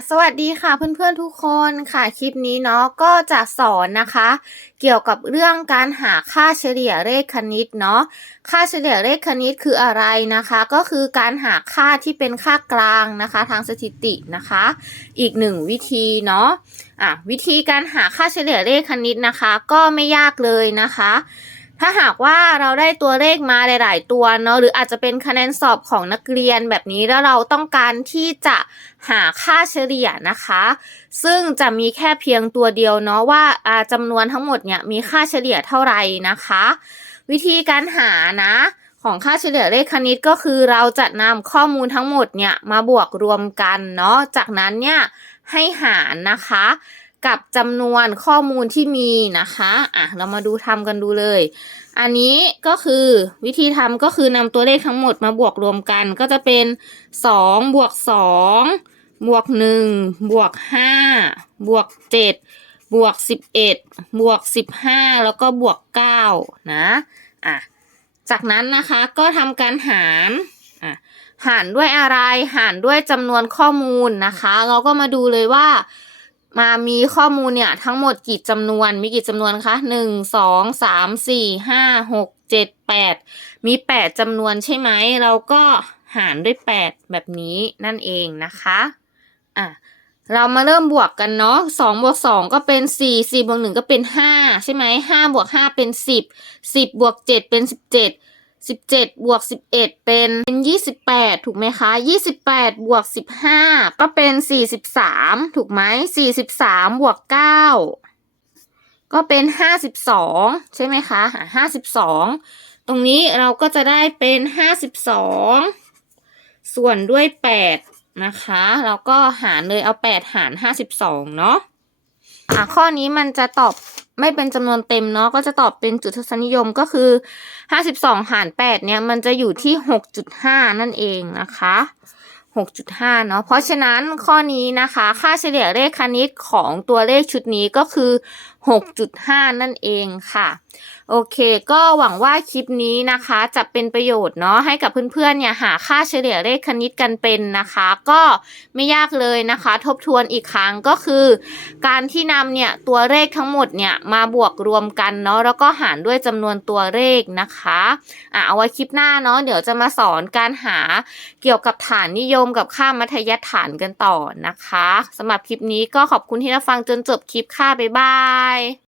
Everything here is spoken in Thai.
สวัสดีค่ะเพื่อนๆทุกคนค่ะคลิปนี้เนาะก็จะสอนนะคะ เกี่ยวกับเรื่องการหาค่าเฉลี่ยเลขคณิตเนาะค่าเฉลี่ยเลขคณิตคืออะไรนะคะ ก็คือการหาค่าที่เป็นค่ากลางนะคะ ทางสถิตินะคะ อีกหนึ่งวิธีเนาะอะวิธีการหาค่าเฉลี่ยเลขคณิตนะคะ ก็ไม่ยากเลยนะคะ ถ้าหากว่าเราได้ตัวเลขมาหลาย ๆ ตัวเนาะหรืออาจจะเป็นคะแนนสอบของนักเรียนแบบนี้แล้วเราต้องการที่จะหาค่าเฉลี่ยนะคะ ซึ่งจะมีแค่เพียงตัวเดียวเนาะว่าอ่าจำนวนทั้งหมดเนี่ยมีค่าเฉลี่ยเท่าไหร่นะคะ วิธีการหานะของค่าเฉลี่ยเลขคณิตก็คือเราจะนำข้อมูลทั้งหมดเนี่ยมาบวกรวมกันเนาะจากนั้นเนี่ยให้หารนะคะ กับจำนวนข้อมูลที่มีนะคะ อะ เรามาดูทำกันดูเลย อันนี้ก็คือวิธีทำก็คือนำตัวเลขทั้งหมดมาบวกรวมกัน ก็จะเป็น2บวก2บวก1บวก5บวก7บวก11บวก15 แล้วก็บวก9นะ อะ จากนั้นนะคะก็ทำการหารอะหารด้วยอะไร หารด้วยจำนวนข้อมูลนะคะ เราก็มาดูเลยว่า มามีข้อมูลเนี่ยทั้งหมดกี่จำนวนมีกี่จำนวนคะหนึ่งสองสามสี่ห้าหกเจ็ดแปดมีแปดจำนวนใช่ไหม เราก็หารด้วยแปดแบบนี้นั่นเองนะคะอะเรามาเริ่มบวกกันเนาะสองบวกสองก็เป็นสี่สี่บวกหนึ่งก็เป็นห้าใช่ไหมห้าบวกห้าเป็นสิบสิบบวกเจ็ดเป็นสิบเจ็ด สิบเจ็ดบวกสิบเอ็ดเป็นเป็นยี่สิบแปดถูกไหมคะยี่สิบแปดบวกสิบห้าก็เป็นสี่สิบสามถูกไหมสี่สิบสามบวกเก้าก็เป็นห้าสิบสองใช่ไหมคะห้าสิบสองตรงนี้เราก็จะได้เป็นห้าสิบสองส่วนด้วยแปดนะคะ แล้วก็หารเลยเอาแปดหารห้าสิบสองเนาะ อะข้อนี้มันจะตอบไม่เป็นจำนวนเต็มเนาะก็จะตอบเป็นจุดทศนิยมก็คือห้าสิบสองหารแปดเนี่ย มันจะอยู่ที่หกจุดห้านั่นเองนะคะหกจุดห้าเนาะเพราะฉะนั้นข้อนี้นะคะ ค่าเฉลี่ยเลขคณิตของตัวเลขชุดนี้ก็คือหกจุดห้านั่นเองค่ะ โอเค ก็หวังว่าคลิปนี้นะคะ จะเป็นประโยชน์เนาะให้กับเพื่อนๆเนี่ยหาค่าเฉลี่ยเลขคณิตกันเป็นนะคะ ก็ไม่ยากเลยนะคะ ทบทวนอีกครั้งก็คือ การที่นำเนี่ยตัวเลขทั้งหมดเนี่ยมาบวกรวมกันเนาะแล้วก็หารด้วยจำนวนตัวเลขนะคะอะเอาไว้คลิปหน้าเนาะเดี๋ยวจะมาสอนการหาเกี่ยวกับฐานนิยมกับค่ามัธยฐานกันต่อนะคะสำหรับคลิปนี้ก็ขอบคุณที่รับฟังจนจบคลิปค่ะบ๊ายบาย Bye.